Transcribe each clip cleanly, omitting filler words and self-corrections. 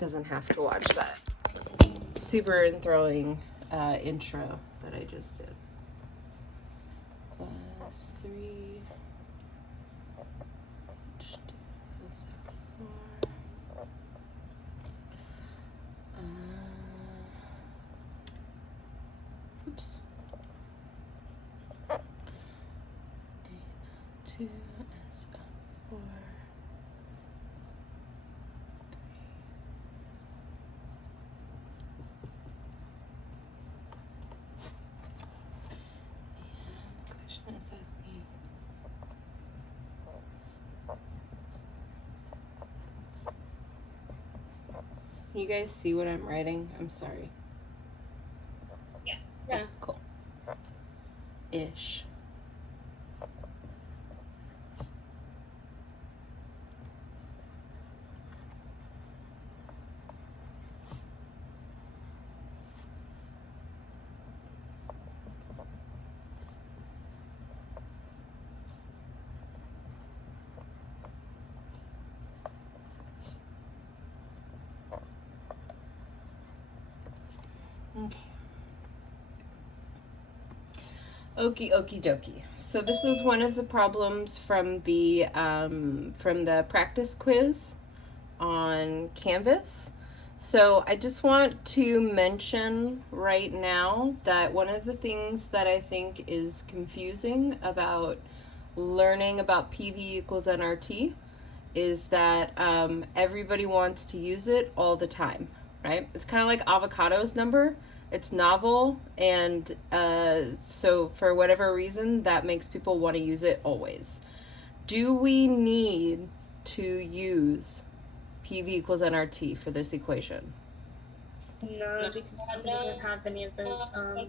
doesn't have to watch that super enthralling intro that I just did. Plus 3. Oops. 2 is 4. And the question is asking, can you guys see what I'm writing? I'm sorry. Yeah. Yeah. Cool. Ish. Okay. Okie dokie. So this is one of the problems from the practice quiz on Canvas. So I just want to mention right now that one of the things that I think is confusing about learning about PV equals nRT is that everybody wants to use it all the time, right? It's kind of like avocado's number. It's novel, and so for whatever reason, that makes people want to use it always. Do we need to use PV equals nRT for this equation? No, because it doesn't have any of those like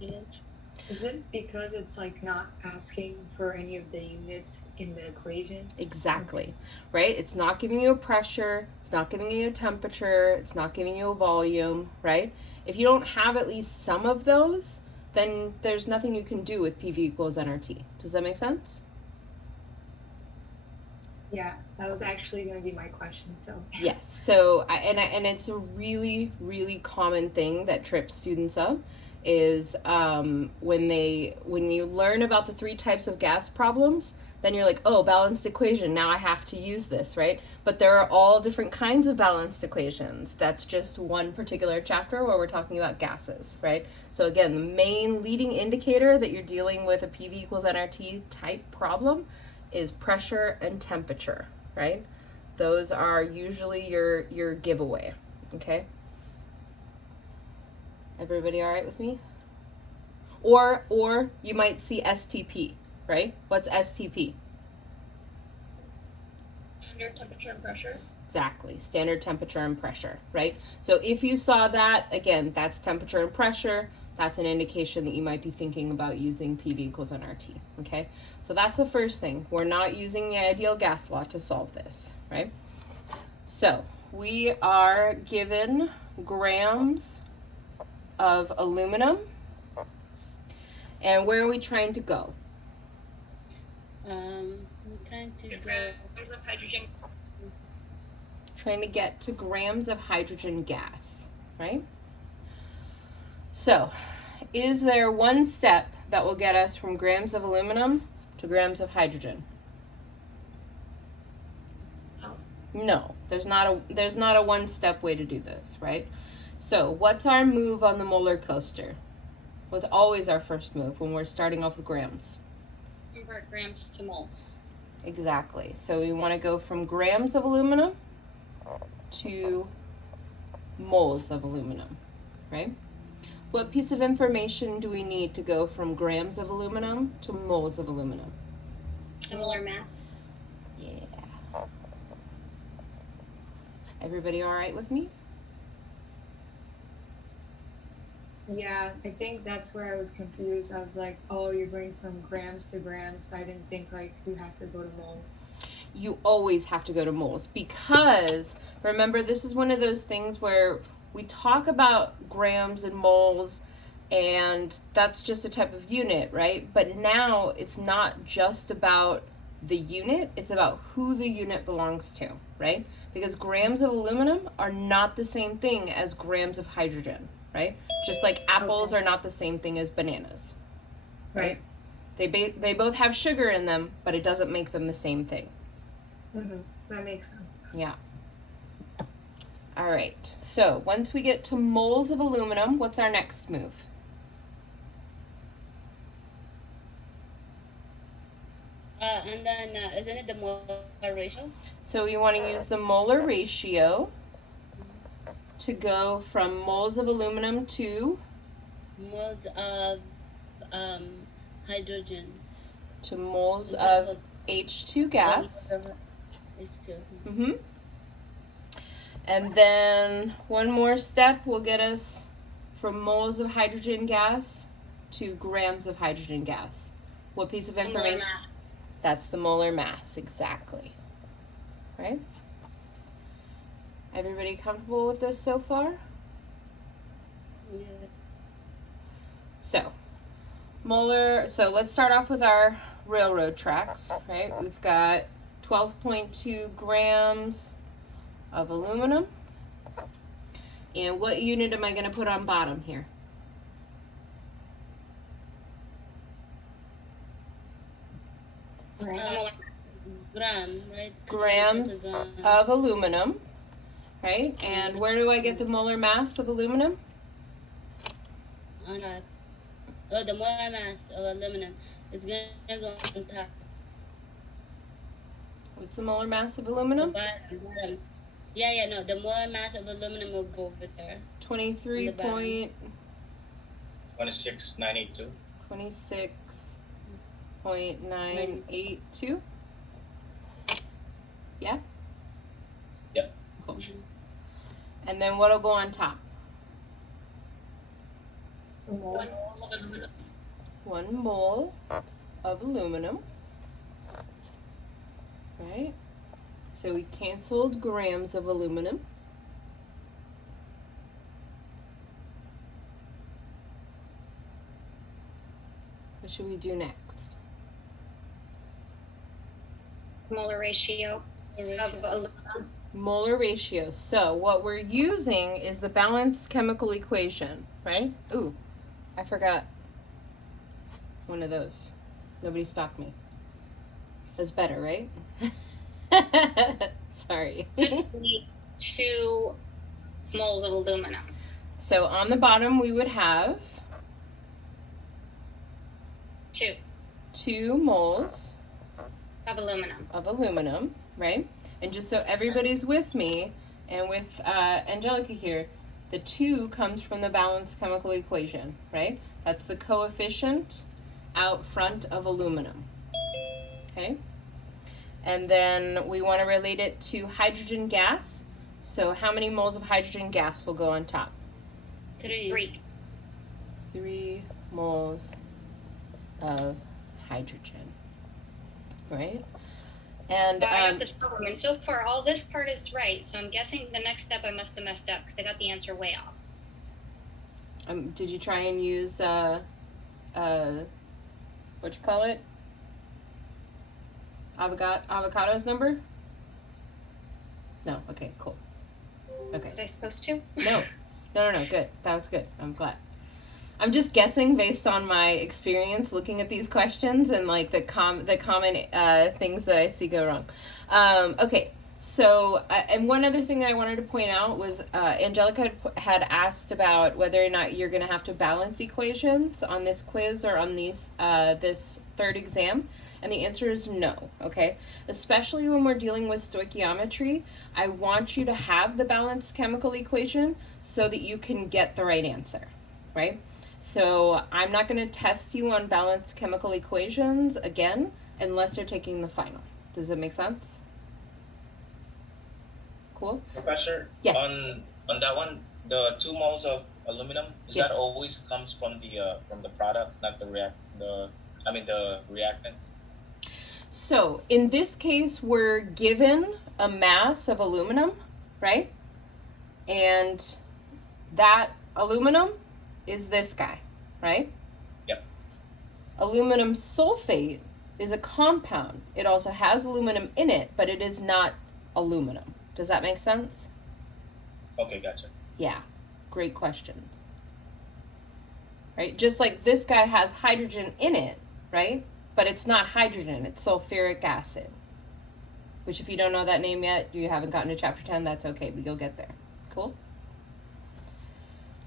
units. Is it because it's like not asking for any of the units in the equation? Exactly, right? It's not giving you a pressure, it's not giving you a temperature, it's not giving you a volume, right? If you don't have at least some of those, then there's nothing you can do with PV equals nRT. Does that make sense? Yeah, that was actually going to be my question. So yes, so and it's a really, really common thing that trips students up is when you learn about the 3 types of gas problems, then you're like, oh, balanced equation, now I have to use this, right? But there are all different kinds of balanced equations. That's just one particular chapter where we're talking about gases, right? So again, the main leading indicator that you're dealing with a PV equals nRT type problem is pressure and temperature, right? Those are usually your giveaway, okay? Everybody all right with me? Or you might see STP, right? What's STP? Standard temperature and pressure. Exactly, standard temperature and pressure, right? So if you saw that, again, that's temperature and pressure. That's an indication that you might be thinking about using PV equals nRT, okay? So that's the first thing. We're not using the ideal gas law to solve this, right? So we are given grams of aluminum, and where are we trying to go? We're trying to go grams of hydrogen. Trying to get to grams of hydrogen gas, right? So, is there one step that will get us from grams of aluminum to grams of hydrogen? No, there's not a one-step way to do this, right? So what's our move on the molar coaster? What's always our first move when we're starting off with grams? Convert grams to moles. Exactly. So we want to go from grams of aluminum to moles of aluminum, right? What piece of information do we need to go from grams of aluminum to moles of aluminum? Molar mass. Yeah. Everybody all right with me? yeah, I think that's where I was confused. I was like, oh, you're going from grams to grams, so I didn't think like you have to go to moles. You always have to go to moles because remember, this is one of those things where we talk about grams and moles and that's just a type of unit, right? But now it's not just about the unit, it's about who the unit belongs to, right? Because grams of aluminum are not the same thing as grams of hydrogen, right? Just like apples are not the same thing as bananas, right? They both have sugar in them, but it doesn't make them the same thing. That makes sense. Yeah. All right. So once we get to moles of aluminum, what's our next move? And then isn't it the molar ratio? So you want to use the molar ratio to go from moles of aluminum to Moles of hydrogen. to moles of H2 gas. H2. And then one more step will get us from moles of hydrogen gas to grams of hydrogen gas. What piece of information? Molar mass. That's the molar mass, exactly. Right? Everybody comfortable with this so far? Yeah. So let's start off with our railroad tracks, right? We've got 12.2 grams of aluminum. And what unit am I going to put on bottom here? Molar mass. Gram, right? Grams of aluminum, right? And where do I get the molar mass of aluminum? On top. Oh, the molar mass of aluminum is gonna go on top. What's the molar mass of aluminum? Bottom. Yeah, no. The molar mass of aluminum will go over there. 23 point 26,982. 26.982. Yeah? Yep. Cool. And then what'll go on top? One mole of aluminum. 1 mole of aluminum. Right? So we canceled grams of aluminum. What should we do next? Molar ratio of aluminum. Molar ratio. So what we're using is the balanced chemical equation, right? Ooh, I forgot one of those. Nobody stopped me. That's better, right? Sorry. 2 moles of aluminum. So on the bottom we would have 2 moles of aluminum, right? And just so everybody's with me and with Angelica here, the 2 comes from the balanced chemical equation, right? That's the coefficient out front of aluminum, okay? And then we want to relate it to hydrogen gas. So how many moles of hydrogen gas will go on top? 3. 3 moles of hydrogen, right? And I got this problem, and so far all this part is right. So I'm guessing the next step I must have messed up because I got the answer way off. did you try and use what you call it? Avocado's number? No. Okay. Cool. Okay. Was I supposed to? No. Good. That was good. I'm glad. I'm just guessing based on my experience looking at these questions and like the common things that I see go wrong. Okay. So, and one other thing that I wanted to point out was Angelica had asked about whether or not you're going to have to balance equations on this quiz or on these this third exam. And the answer is no, okay? Especially when we're dealing with stoichiometry, I want you to have the balanced chemical equation so that you can get the right answer, right? So I'm not going to test you on balanced chemical equations again unless you're taking the final. Does it make sense? Cool? Professor, Yes. on that one, the 2 moles of aluminum, is that always comes from the product, not the reactant? So in this case, we're given a mass of aluminum, right? And that aluminum is this guy, right? Yep. Aluminum sulfate is a compound. It also has aluminum in it, but it is not aluminum. Does that make sense? Okay, gotcha. Yeah, great question. Right, just like this guy has hydrogen in it, right? But it's not hydrogen, it's sulfuric acid. Which, if you don't know that name yet, you haven't gotten to chapter 10, that's okay, but you'll get there. Cool?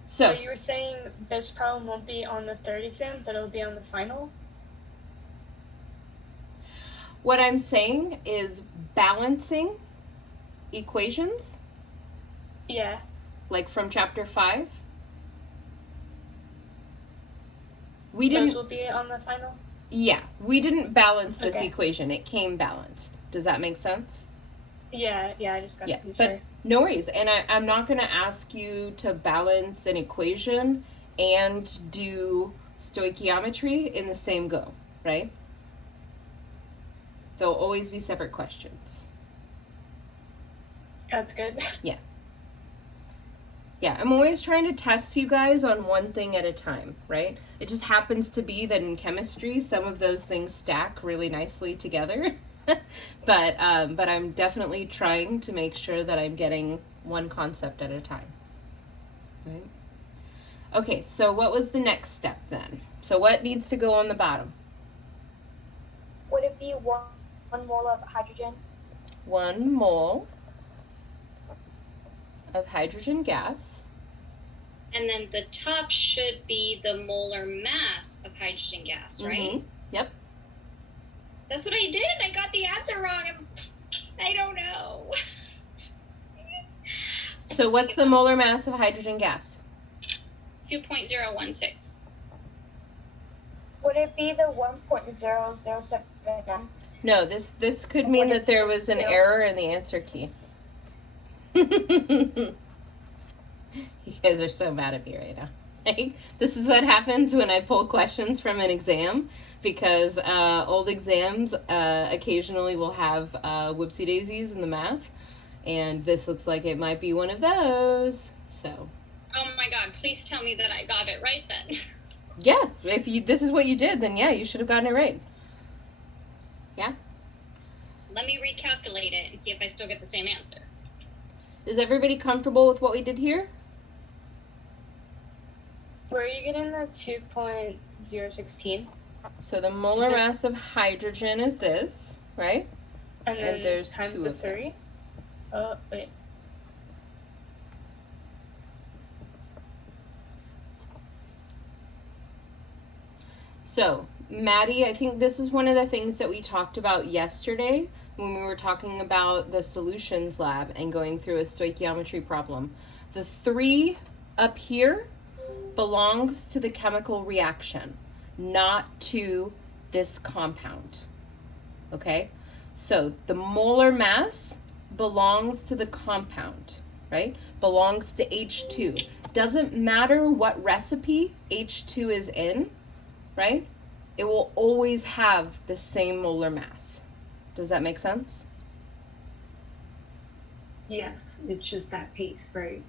So you were saying this problem won't be on the third exam, but it'll be on the final? What I'm saying is balancing equations, Yeah. like from chapter 5. We Those didn't, will be on the final? yeah, we didn't balance this Okay. equation. It came balanced. Does that make sense? Yeah, I just got Yeah, to be but sure. no worries. And I'm not going to ask you to balance an equation and do stoichiometry in the same go, right? They'll always be separate questions. That's good. Yeah, I'm always trying to test you guys on one thing at a time, right? It just happens to be that in chemistry, some of those things stack really nicely together. but I'm definitely trying to make sure that I'm getting one concept at a time. Right? Okay, so what was the next step then? So what needs to go on the bottom? Would it be one mole of hydrogen? 1 mole of hydrogen gas. And then the top should be the molar mass of hydrogen gas, right? Mhm. Yep. That's what I did. I got the answer wrong. I don't know. So what's the molar mass of hydrogen gas? 2.016. Would it be the 1.007? No, this could mean that there was an error in the answer key. You guys are so mad at me right now. Like, this is what happens when I pull questions from an exam, because old exams occasionally will have whoopsie daisies in the math, and this looks like it might be one of those. So, Oh my God! Please tell me that I got it right then. yeah, if this is what you did, then yeah, you should have gotten it right. Yeah. Let me recalculate it and see if I still get the same answer. Is everybody comfortable with what we did here? Where are you getting the 2.016? So the molar mass of hydrogen is this, right? And then And there's times 2 the of them. 3? Oh, wait. So, Maddie, I think this is one of the things that we talked about yesterday when we were talking about the solutions lab and going through a stoichiometry problem. The 3 up here belongs to the chemical reaction, not to this compound. Okay? So, the molar mass belongs to the compound, right? Belongs to H2. Doesn't matter what recipe H2 is in, right? It will always have the same molar mass. Does that make sense? Yes, it's just that piece, right?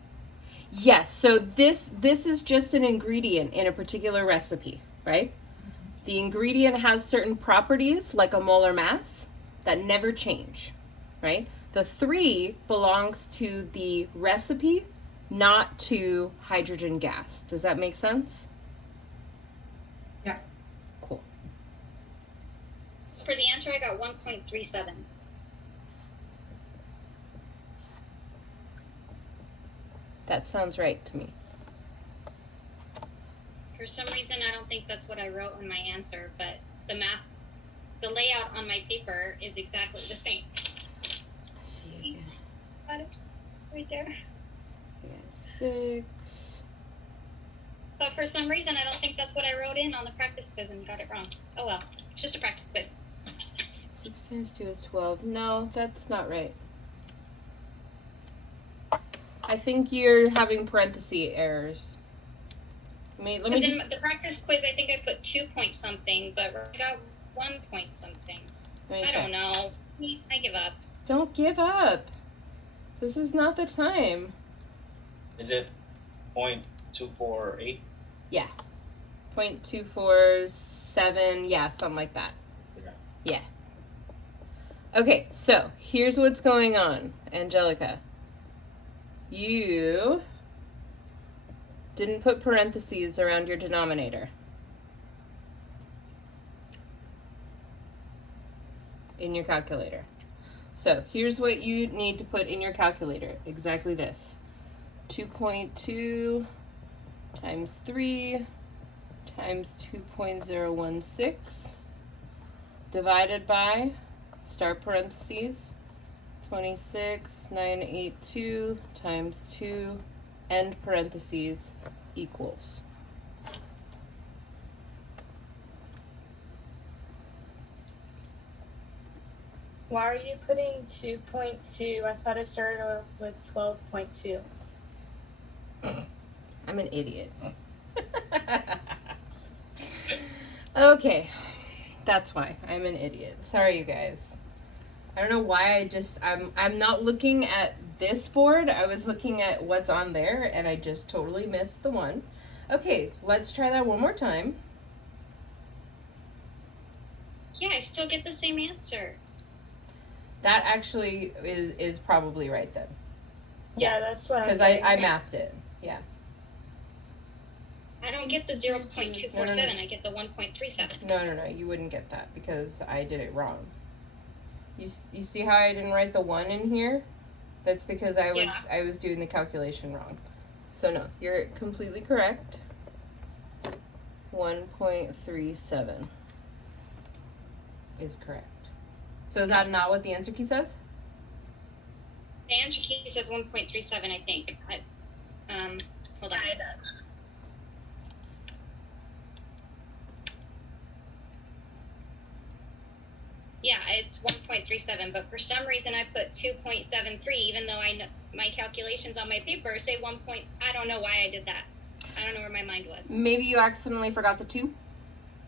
Yes, so this is just an ingredient in a particular recipe, right? The ingredient has certain properties like a molar mass that never change, right? The 3 belongs to the recipe, not to hydrogen gas. Does that make sense? Yeah. Cool. For the answer, I got 1.37. That sounds right to me. For some reason, I don't think that's what I wrote in my answer, but the layout on my paper is exactly the same. Let's see again. Got it right there. Yeah, 6. But for some reason, I don't think that's what I wrote in on the practice quiz and got it wrong. Oh well, it's just a practice quiz. 6 times 2 is 12. No, that's not right. I think you're having parenthesis errors. Let me But just... in the practice quiz, I think I put 2 point something, but I got 1 point something. let me I check. don't know. See, I give up. Don't give up. This is not the time. Is it 0.248? Yeah. 0.247, yeah, something like that. Yeah. Yeah. Okay, so here's what's going on, Angelica. You didn't put parentheses around your denominator. In your calculator. So here's what you need to put in your calculator. Exactly this. 2.2 times 3 times 2.016 divided by, start parentheses, 26,982 times 2, end parentheses, equals. Why are you putting 2.2? I thought it started off with 12.2. I'm an idiot. Okay, that's why I'm an idiot. Sorry, you guys. I don't know why I'm not looking at this board. I was looking at what's on there, and I just totally missed the one. Okay, let's try that one more time. Yeah, I still get the same answer. That actually is probably right then. Yeah, that's what I'm Because getting. I mathed it. Yeah. I don't get the 0.247. No. I get the 1.37. No, you wouldn't get that because I did it wrong. You see how I didn't write the 1 in here? That's because I was doing the calculation wrong. So no, you're completely correct. 1.37 is correct. So is that not what the answer key says? The answer key says 1.37, I think. Hold on. Yeah, it's 1.37, but for some reason I put 2.73, even though I know my calculations on my paper say 1. I don't know why I did that. I don't know where my mind was. Maybe you accidentally forgot the 2.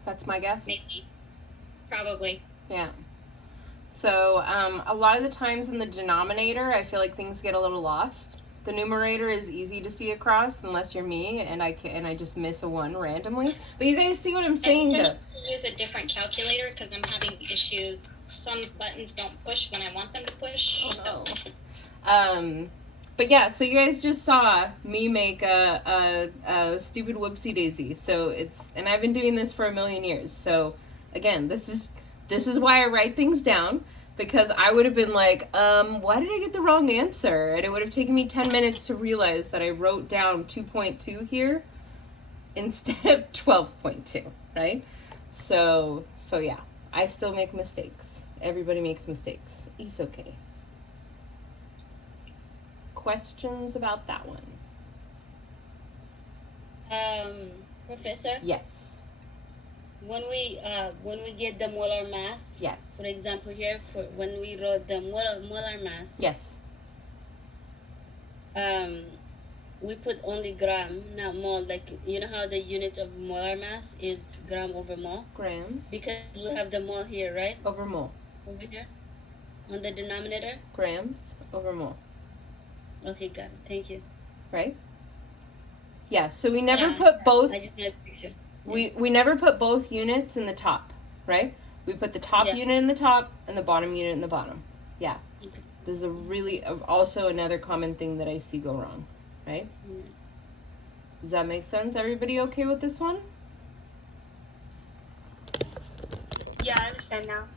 That's my guess. Maybe. Probably. Yeah. So a lot of the times in the denominator, I feel like things get a little lost. The numerator is easy to see across, unless you're me, and I just miss a 1 randomly. But you guys see what I'm saying, though. I use a different calculator because I'm having issues. Some buttons don't push when I want them to push. Oh no. But yeah, so you guys just saw me make a stupid whoopsie daisy. So and I've been doing this for a million years. So again, this is why I write things down. Because I would have been like, why did I get the wrong answer? And it would have taken me 10 minutes to realize that I wrote down 2.2 here instead of 12.2, right? So yeah, I still make mistakes. Everybody makes mistakes. It's okay. Questions about that one? Professor, Yes. when we get the molar mass, Yes. for example here, when we wrote the molar mass, Yes. we put only gram, not mole. Like, you know how the unit of molar mass is gram over mole? Grams Because we have the mole here, right? over mole. Over here on the denominator. Grams over mole. Okay, got it. Thank you. Right? Yeah, so we never Yeah. put both. I just made a picture. We never put both units in the top, right? We put the top Yeah. unit in the top and the bottom unit in the bottom. Yeah. Okay. This is also another common thing that I see go wrong, right? Yeah. Does that make sense? Everybody okay with this one? Yeah, I understand now.